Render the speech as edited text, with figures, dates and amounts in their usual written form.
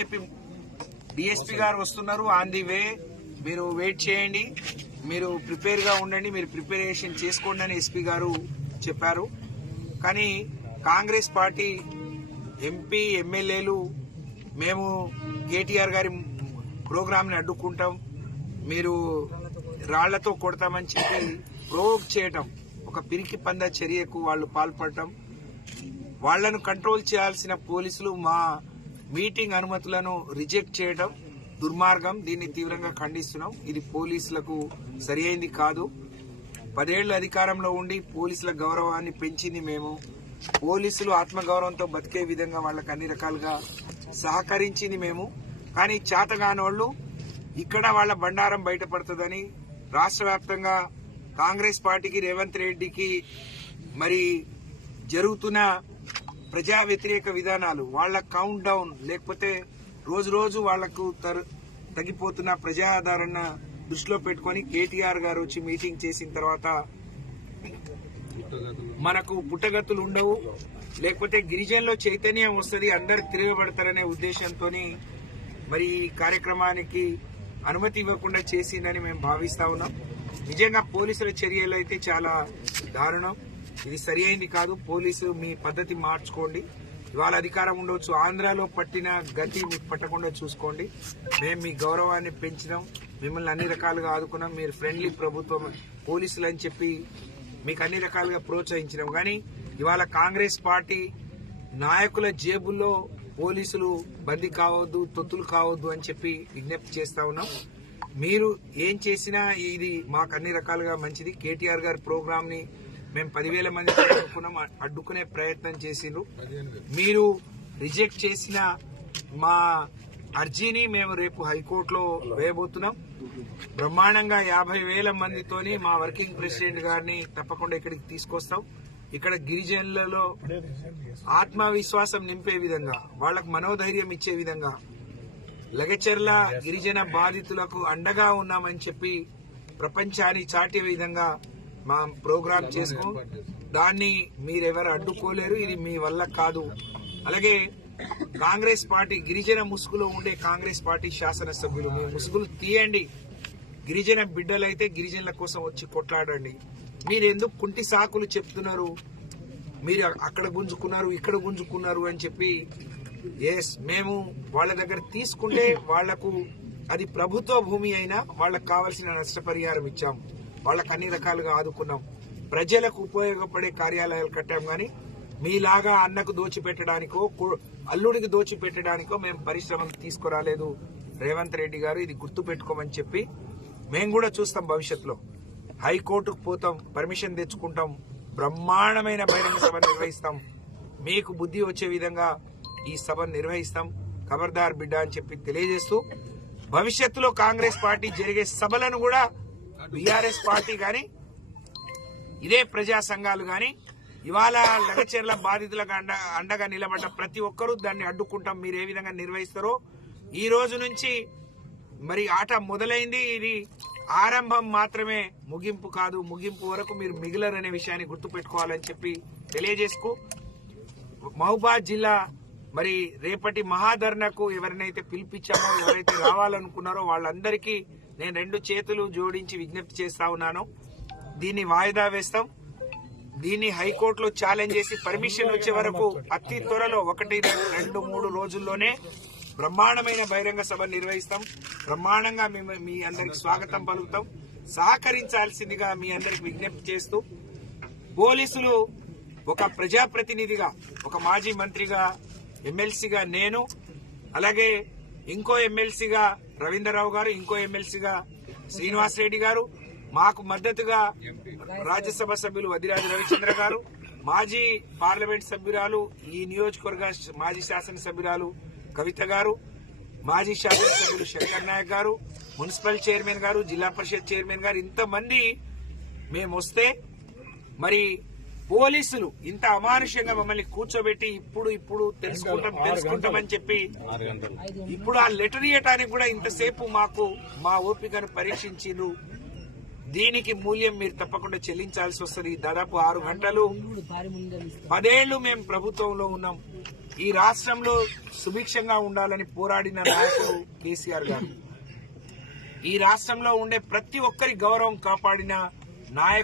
చెప్పి డిఎస్పీ గారు వస్తున్నారు. ఆన్ ది వే, మీరు వెయిట్ చేయండి, మీరు ప్రిపేర్ గా ఉండండి, మీరు ప్రిపరేషన్ చేసుకోండి అని ఎస్పీ గారు చెప్పారు. కానీ కాంగ్రెస్ పార్టీ ఎంపీ ఎమ్మెల్యేలు మేము కేటీఆర్ గారి ప్రోగ్రామ్ ని అడ్డుకుంటాం, మీరు రాళ్లతో కొడతామని చెప్పి ప్రోవోక్ చేయటం, ఒక పిరికి పంద చర్యకు వాళ్ళు పాల్పడటం, వాళ్లను కంట్రోల్ చేయాల్సిన పోలీసులు మా మీటింగ్ అనుమతులను రిజెక్ట్ చేయడం దుర్మార్గం. దీన్ని తీవ్రంగా ఖండిస్తున్నాం. ఇది పోలీసులకు సరి అయింది కాదు. 10 ఏళ్లు అధికారంలో ఉండి పోలీసుల గౌరవాన్ని పెంచింది మేము. పోలీసులు ఆత్మగౌరవంతో బతికే విధంగా వాళ్ళకి అన్ని రకాలుగా సహకరించింది మేము. కానీ చేతగాని వాళ్ళు ఇక్కడ వాళ్ళ బండారం బయటపడుతుందని రాష్ట్ర వ్యాప్తంగా కాంగ్రెస్ పార్టీకి, రేవంత్ రెడ్డికి మరి జరుగుతున్న ప్రజా వ్యతిరేక విధానాలు, వాళ్ల కౌంట్ డౌన్, లేకపోతే రోజు రోజు వాళ్లకు తగ్గిపోతున్న ప్రజాదరణ దృష్టిలో పెట్టుకుని కేటీఆర్ గారు వచ్చి మీటింగ్ చేసిన తర్వాత మనకు పుట్టగతులు ఉండవు, లేకపోతే గిరిజనులో చైతన్యం వస్తుంది, అందరు తిరగబడతారనే ఉద్దేశంతో మరి ఈ కార్యక్రమానికి అనుమతి ఇవ్వకుండా చేసిందని మేము భావిస్తా ఉన్నాం. నిజంగా పోలీసుల చర్యలు అయితే చాలా దారుణం. ఇది సరి అయింది కాదు. పోలీసు మీ పద్ధతి మార్చుకోండి. ఇవాళ అధికారం ఉండవచ్చు, ఆంధ్రాలో పట్టిన గతి మీకు పట్టకుండా చూసుకోండి. మేము మీ గౌరవాన్ని పెంచినాం, మిమ్మల్ని అన్ని రకాలుగా ఆదుకున్నాం, మీరు ఫ్రెండ్లీ ప్రభుత్వం పోలీసులు అని చెప్పి మీకు అన్ని రకాలుగా ప్రోత్సహించినాం. కానీ ఇవాళ కాంగ్రెస్ పార్టీ నాయకుల జేబుల్లో పోలీసులు బందీ కావద్దు, తొత్తులు కావద్దు అని చెప్పి విజ్ఞప్తి చేస్తా ఉన్నాం. మీరు ఏం చేసినా ఇది మాకు అన్ని రకాలుగా మంచిది. కేటీఆర్ గారి ప్రోగ్రామ్ ని మేము 10,000 మంది అడ్డుకునే ప్రయత్నం చేసిండ్రు. మీరు రిజెక్ట్ చేసిన మా అర్జీని మేము రేపు హైకోర్టులో వేయబోతున్నాం. బ్రహ్మాండంగా 50,000 మందితోని మా వర్కింగ్ ప్రెసిడెంట్ గారిని తప్పకుండా ఇక్కడికి తీసుకొస్తాం. ఇక్కడ గిరిజనులలో ఆత్మవిశ్వాసం నింపే విధంగా, వాళ్లకు మనోధైర్యం ఇచ్చే విధంగా, లగచర్ల గిరిజన బాధితులకు అండగా ఉన్నామని చెప్పి ప్రపంచాన్ని చాటే విధంగా మా ప్రోగ్రాం చేసుకో. దాన్ని మీరెవరు అడ్డుకోలేరు. ఇది మీ వల్ల కాదు. అలాగే కాంగ్రెస్ పార్టీ గిరిజన ముసుగులో ఉండే కాంగ్రెస్ పార్టీ శాసనసభ్యులు, మీ ముసుగులు తీయండి. గిరిజన బిడ్డలైతే గిరిజనుల కోసం వచ్చి కొట్లాడండి. మీరు ఎందుకు కుంటి సాకులు చెప్తున్నారు? మీరు అక్కడ గుంజుకున్నారు, ఇక్కడ గుంజుకున్నారు అని చెప్పి మేము వాళ్ళ దగ్గర తీసుకుంటే వాళ్లకు అది ప్రభుత్వ భూమి అయినా వాళ్లకు కావాల్సిన నష్టపరిహారం ఇచ్చాం, వాళ్ళకు అన్ని రకాలుగా ఆదుకున్నాం, ప్రజలకు ఉపయోగపడే కార్యాలయాలు కట్టాం. గాని మీలాగా అన్నకు దోచిపెట్టడానికో అల్లుడికి దోచిపెట్టడానికో మేము పరిశ్రమలు తీసుకురాలేదు రేవంత్ రెడ్డి గారు. ఇది గుర్తు పెట్టుకోమని చెప్పి మేము కూడా చూస్తాం. భవిష్యత్తులో హైకోర్టుకు పోతాం, పర్మిషన్ తెచ్చుకుంటాం, బ్రహ్మాండమైన బహిరంగ సభ నిర్వహిస్తాం. మీకు బుద్ధి వచ్చే విధంగా ఈ సభను నిర్వహిస్తాం. ఖబర్దార్ బిడ్డ అని చెప్పి తెలియజేస్తూ, భవిష్యత్తులో కాంగ్రెస్ పార్టీ జరిగే సభలను కూడా బీఆర్ఎస్ పార్టీ గాని, ఇదే ప్రజా సంఘాలు గాని, ఇవాళ లగచర్ల బాధితులకు అండగా నిలబడ్డ ప్రతి ఒక్కరూ దాన్ని అడ్డుకుంటాం. మీరు ఏ విధంగా నిర్వహిస్తారో ఈ రోజు నుంచి మరి ఆట మొదలైంది. ఇది ఆరంభం మాత్రమే, ముగింపు కాదు. ముగింపు వరకు మీరు మిగిలరనే విషయాన్ని గుర్తుపెట్టుకోవాలని చెప్పి తెలియజేసుకు, మహబూబాద్ జిల్లా మరి రేపటి మహాధర్నాకు ఎవరినైతే పిలిపించామో, ఎవరైతే రావాలనుకున్నారో వాళ్ళందరికీ నేను 2 చేతులు జోడించి విజ్ఞప్తి చేస్తా ఉన్నాను. దీన్ని వాయిదా వేస్తాం. దీన్ని హైకోర్టులో ఛాలెంజ్ చేసి పర్మిషన్ వచ్చే వరకు అతి త్వరలో 1, 2, 3 రోజుల్లోనే బ్రహ్మాండమైన బహిరంగ సభ నిర్వహిస్తాం. బ్రహ్మాండంగా మీ అందరికి స్వాగతం పలుకుతాం. సహకరించాల్సిందిగా మీ అందరికి విజ్ఞప్తి చేస్తూ, పోలీసులు ఒక ప్రజాప్రతినిధిగా, ఒక మాజీ మంత్రిగా, ఎమ్మెల్సీగా నేను, అలాగే ఇంకో ఎమ్మెల్సీగా రవీంద్రరావు గారు, ఇంకో ఎమ్మెల్సీగా శ్రీనివాసరెడ్డి గారు, మాకు మద్దతుగా రాజ్యసభ సభ్యులు వదిరాజు రవిచంద్ర గారు, మాజీ పార్లమెంట్ సభ్యురాలు, ఈ నియోజకవర్గ మాజీ శాసనసభ్యురాలు కవిత గారు, మాజీ శాసనసభ్యులు శంకర్ నాయక్ గారు, మున్సిపల్ చైర్మన్ గారు, జిల్లా పరిషత్ చైర్మన్ గారు, ఇంతమంది మేము వస్తే మరి పోలీసులు ఇంత అమానుషంగా మమ్మల్ని కూర్చోబెట్టి ఇప్పుడు తెలుసుకుంటామని చెప్పి ఇప్పుడు ఆ లెటర్ ఇవ్వటానికి కూడా ఇంతసేపు మాకు మా ఓపికను పరీక్షించిండ్రు. దీనికి మూల్యం మీరు తప్పకుండా చెల్లించాల్సి వస్తుంది. దాదాపు 6 గంటలు 10 ఏళ్లు మేము ప్రభుత్వంలో ఉన్నాం. ఈ రాష్ట్రంలో సుభిక్షంగా ఉండాలని పోరాడిన నాయకుడు కేసీఆర్ గారు. ఈ రాష్ట్రంలో ఉండే ప్రతి ఒక్కరి గౌరవం కాపాడిన నాయకుడు